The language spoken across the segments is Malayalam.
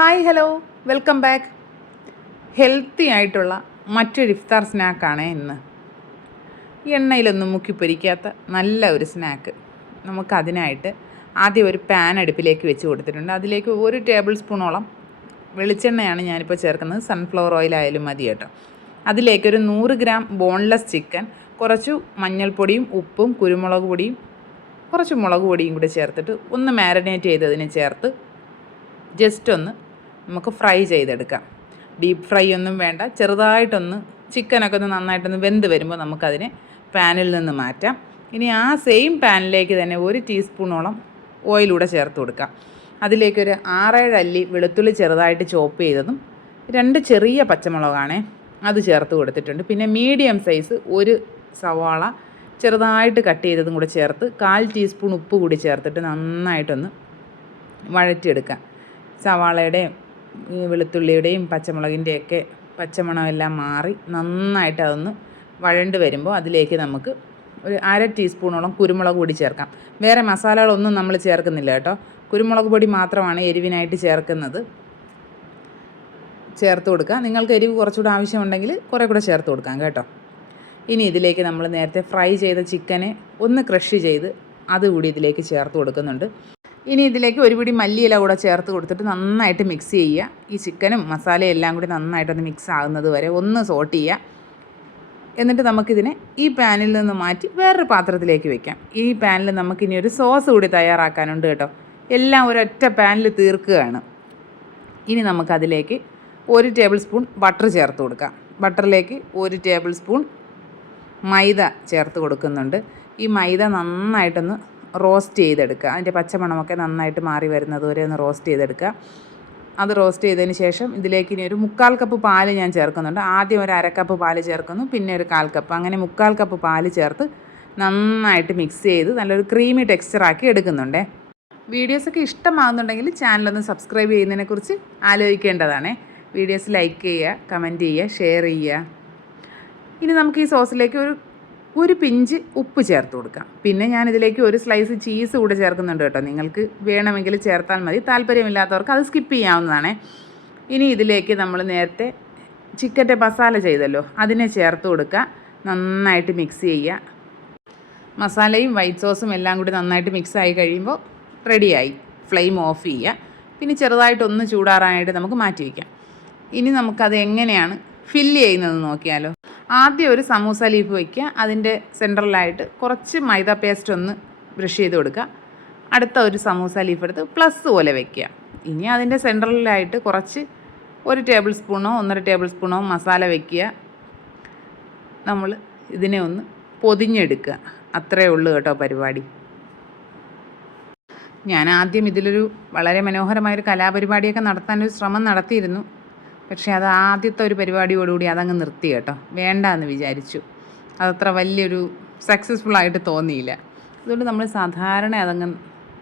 Hi hello welcome back. Healthy ആയിട്ടുള്ള മറ്റൊരു ഇഫ്താർ സ്നാക്കാണ് ഇന്ന്. എണ്ണയിലൊന്നും മുക്കി പൊരിക്കാത്ത നല്ല ഒരു സ്നാക്ക്. നമുക്കതിനായിട്ട് ആദ്യം ഒരു പാൻ അടുപ്പിലേക്ക് വെച്ച് കൊടുത്തിട്ടുണ്ട്. അതിലേക്ക് 1 ടേബിൾ സ്പൂണോളം വെളിച്ചെണ്ണയാണ് ഞാനിപ്പോൾ ചേർക്കുന്നത്. സൺഫ്ലവർ ഓയിലായാലും മതി കേട്ടോ. അതിലേക്കൊരു 100 ഗ്രാം ബോൺലെസ് ചിക്കൻ, കുറച്ച് മഞ്ഞൾപ്പൊടിയും ഉപ്പും കുരുമുളക് പൊടിയും കുറച്ച് മുളക് പൊടിയും കൂടി ചേർത്തിട്ട് ഒന്ന് മാരിനേറ്റ് ചെയ്തതിന് ചേർത്ത് ജസ്റ്റ് ഒന്ന് നമുക്ക് ഫ്രൈ ചെയ്തെടുക്കാം. ഡീപ്പ് ഫ്രൈ ഒന്നും വേണ്ട, ചെറുതായിട്ടൊന്ന് ചിക്കനൊക്കെ ഒന്ന് നന്നായിട്ടൊന്ന് വെന്ത് വരുമ്പോൾ നമുക്കതിനെ പാനിൽ നിന്ന് മാറ്റാം. ഇനി ആ സെയിം പാനിലേക്ക് തന്നെ 1 ടീസ്പൂണോളം ഓയിലൂടെ ചേർത്ത് കൊടുക്കാം. അതിലേക്കൊരു 6-7 അല്ലി വെളുത്തുള്ളി ചെറുതായിട്ട് ചോപ്പ് ചെയ്തതും 2 ചെറിയ പച്ചമുളകാണേ അത് ചേർത്ത് കൊടുത്തിട്ടുണ്ട്. പിന്നെ മീഡിയം സൈസ് 1 സവാള ചെറുതായിട്ട് കട്ട് ചെയ്തതും കൂടെ ചേർത്ത് 1/4 ടീസ്പൂൺ ഉപ്പ് കൂടി ചേർത്തിട്ട് നന്നായിട്ടൊന്ന് വഴറ്റിയെടുക്കാം. സവാളയുടെയും ഈ വെളുത്തുള്ളിയുടെയും പച്ചമുളകിൻ്റെയൊക്കെ പച്ചമണമെല്ലാം മാറി നന്നായിട്ട് അതൊന്ന് വഴണ്ട് വരുമ്പോൾ അതിലേക്ക് നമുക്ക് ഒരു 1/2 ടീസ്പൂണോളം കുരുമുളക് പൊടി ചേർക്കാം. വേറെ മസാലകളൊന്നും നമ്മൾ ചേർക്കുന്നില്ല കേട്ടോ. കുരുമുളക് പൊടി മാത്രമാണ് എരിവിനായിട്ട് ചേർക്കുന്നത്. ചേർത്ത് കൊടുക്കുക. നിങ്ങൾക്ക് എരിവ് കുറച്ചുകൂടെ ആവശ്യമുണ്ടെങ്കിൽ കുറേ കൂടെ ചേർത്ത് കൊടുക്കാം കേട്ടോ. ഇനി ഇതിലേക്ക് നമ്മൾ നേരത്തെ ഫ്രൈ ചെയ്ത ചിക്കനെ ഒന്ന് ക്രഷ് ചെയ്ത് അതുകൂടി ഇതിലേക്ക് ചേർത്ത് കൊടുക്കുന്നുണ്ട്. ഇനി ഇതിലേക്ക് ഒരു പിടി മല്ലിയില കൂടെ ചേർത്ത് കൊടുത്തിട്ട് നന്നായിട്ട് മിക്സ് ചെയ്യുക. ഈ ചിക്കനും മസാലയും എല്ലാം കൂടി നന്നായിട്ടൊന്ന് മിക്സ് ആകുന്നത് വരെ ഒന്ന് സോട്ട് ചെയ്യുക. എന്നിട്ട് നമുക്കിതിനെ ഈ പാനിൽ നിന്ന് മാറ്റി വേറൊരു പാത്രത്തിലേക്ക് വെക്കാം. ഈ പാനിൽ നമുക്കിനി ഒരു സോസ് കൂടി തയ്യാറാക്കാനുണ്ട് കേട്ടോ. എല്ലാം ഒരൊറ്റ പാനിൽ തീർക്കുകയാണ്. ഇനി നമുക്കതിലേക്ക് 1 ടേബിൾ സ്പൂൺ ബട്ടർ ചേർത്ത് കൊടുക്കാം. ബട്ടറിലേക്ക് 1 ടേബിൾ സ്പൂൺ മൈദ ചേർത്ത് കൊടുക്കുന്നുണ്ട്. ഈ മൈദ നന്നായിട്ടൊന്ന് റോസ്റ്റ് ചെയ്തെടുക്കുക. അതിൻ്റെ പച്ചമണമൊക്കെ നന്നായിട്ട് മാറി വരുന്നത് വരെ ഒന്ന് റോസ്റ്റ് ചെയ്തെടുക്കുക. അത് റോസ്റ്റ് ചെയ്തതിന് ശേഷം ഇതിലേക്ക് ഇനി ഒരു 1/4 കപ്പ് പാല് ഞാൻ ചേർക്കുന്നുണ്ട്. ആദ്യം ഒരു 1/2 കപ്പ് പാല് ചേർക്കുന്നു, പിന്നെ ഒരു 1/4 കപ്പ്, അങ്ങനെ 1/4 കപ്പ് പാല് ചേർത്ത് നന്നായിട്ട് മിക്സ് ചെയ്ത് നല്ലൊരു ക്രീമി ടെക്സ്ചറാക്കി എടുക്കുന്നുണ്ടേ. വീഡിയോസൊക്കെ ഇഷ്ടമാകുന്നുണ്ടെങ്കിൽ ചാനലൊന്ന് സബ്സ്ക്രൈബ് ചെയ്യുന്നതിനെക്കുറിച്ച് ആലോചിക്കേണ്ടതാണേ. വീഡിയോസ് ലൈക്ക് ചെയ്യുക, കമൻറ്റ് ചെയ്യുക, ഷെയർ ചെയ്യുക. ഇനി നമുക്ക് ഈ സോസിലേക്ക് ഒരു പിഞ്ച് ഉപ്പ് ചേർത്ത് കൊടുക്കാം. പിന്നെ ഞാനിതിലേക്ക് ഒരു സ്ലൈസ് ചീസ് കൂടെ ചേർക്കുന്നുണ്ട് കേട്ടോ. നിങ്ങൾക്ക് വേണമെങ്കിൽ ചേർത്താൽ മതി, താല്പര്യമില്ലാത്തവർക്ക് അത് സ്കിപ്പ് ചെയ്യാവുന്നതാണ്. ഇനി ഇതിലേക്ക് നമ്മൾ നേരത്തെ ചിക്കൻ്റെ മസാല ചെയ്തല്ലോ അതിനെ ചേർത്ത് കൊടുക്കുക. നന്നായിട്ട് മിക്സ് ചെയ്യുക. മസാലയും വൈറ്റ് സോസും എല്ലാം കൂടി നന്നായിട്ട് മിക്സ് ആയി കഴിയുമ്പോൾ റെഡിയായി. ഫ്ലെയിം ഓഫ് ചെയ്യുക. പിന്നെ ചെറുതായിട്ടൊന്ന് ചൂടാറാനായിട്ട് നമുക്ക് മാറ്റി വയ്ക്കാം. ഇനി നമുക്കത് എങ്ങനെയാണ് ഫില്ല് ചെയ്യുന്നത് നോക്കിയാലോ. ആദ്യം ഒരു സമൂസ ലീഫ് വയ്ക്കുക. അതിൻ്റെ സെൻറ്ററിലായിട്ട് കുറച്ച് മൈദ പേസ്റ്റ് ഒന്ന് ബ്രഷ് ചെയ്ത് കൊടുക്കുക. അടുത്ത ഒരു സമൂസ ലീഫ് എടുത്ത് പ്ലസ് പോലെ വയ്ക്കുക. ഇനി അതിൻ്റെ സെൻറ്ററിലായിട്ട് കുറച്ച് 1 ടേബിൾ സ്പൂണോ 1.5 ടേബിൾ സ്പൂണോ മസാല വയ്ക്കുക. നമ്മൾ ഇതിനെ ഒന്ന് പൊതിഞ്ഞെടുക്കുക. അത്രയേ ഉള്ളൂ കേട്ടോ പരിപാടി. ഞാൻ ആദ്യം ഇതിലൊരു വളരെ മനോഹരമായൊരു കലാപരിപാടിയൊക്കെ നടത്താനൊരു ശ്രമം നടത്തിയിരുന്നു. പക്ഷേ അത് ആദ്യത്തെ ഒരു പരിപാടിയോടുകൂടി അതങ്ങ് നിർത്തി കേട്ടോ. വേണ്ട എന്ന് വിചാരിച്ചു. അതത്ര വലിയൊരു സക്സസ്ഫുള്ളായിട്ട് തോന്നിയില്ല. അതുകൊണ്ട് നമ്മൾ സാധാരണ അതങ്ങ്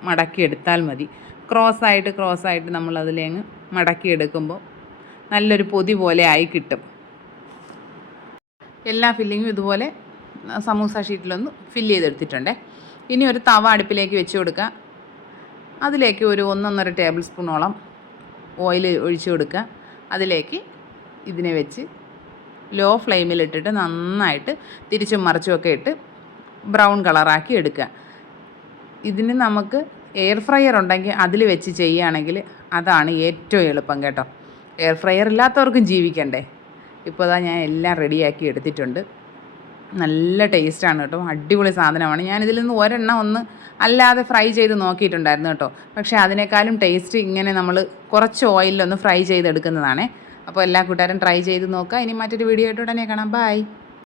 മടക്കിയെടുത്താൽ മതി. ക്രോസായിട്ട് നമ്മൾ അതിലങ്ങ് മടക്കിയെടുക്കുമ്പോൾ നല്ലൊരു പൊതി പോലെ ആയി കിട്ടും. എല്ലാ ഫില്ലിങ്ങും ഇതുപോലെ സമൂസ ഷീറ്റിലൊന്ന് ഫില്ല് ചെയ്തെടുത്തിട്ടുണ്ടേ. ഇനി ഒരു തവ അടുപ്പിലേക്ക് വെച്ച് കൊടുക്കുക. അതിലേക്ക് ഒരു 1-1.5 ടേബിൾ സ്പൂണോളം ഓയിൽ ഒഴിച്ച് കൊടുക്കുക. അതിലേക്ക് ഇതിനെ വെച്ച് ലോ ഫ്ലെയിമിലിട്ടിട്ട് നന്നായിട്ട് തിരിച്ചും മറിച്ചുമൊക്കെ ഇട്ട് ബ്രൗൺ കളറാക്കി എടുക്കുക. ഇതിന് നമുക്ക് എയർ ഫ്രയർ ഉണ്ടെങ്കിൽ അതിൽ വെച്ച് ചെയ്യുകയാണെങ്കിൽ അതാണ് ഏറ്റവും എളുപ്പം കേട്ടോ. എയർ ഫ്രയർ ഇല്ലാത്തവർക്കും ജീവിക്കണ്ടേ. ഇപ്പോൾ അതാ ഞാൻ എല്ലാം റെഡിയാക്കി എടുത്തിട്ടുണ്ട്. നല്ല ടേസ്റ്റാണ് കേട്ടോ. അടിപൊളി സാധനമാണ്. ഞാനിതിൽ നിന്ന് ഒരെണ്ണം അല്ലാതെ ഫ്രൈ ചെയ്ത് നോക്കിയിട്ടുണ്ടായിരുന്നു കേട്ടോ. പക്ഷേ അതിനേക്കാളും ടേസ്റ്റ് ഇങ്ങനെ നമ്മൾ കുറച്ച് ഓയിലൊന്ന് ഫ്രൈ ചെയ്തെടുക്കുന്നതാണ്. അപ്പോൾ എല്ലാ കൂട്ടുകാരും ട്രൈ ചെയ്ത് നോക്കുക. ഇനി മറ്റൊരു വീഡിയോ ആയിട്ട് ഉടനെ കാണാം. ബൈ.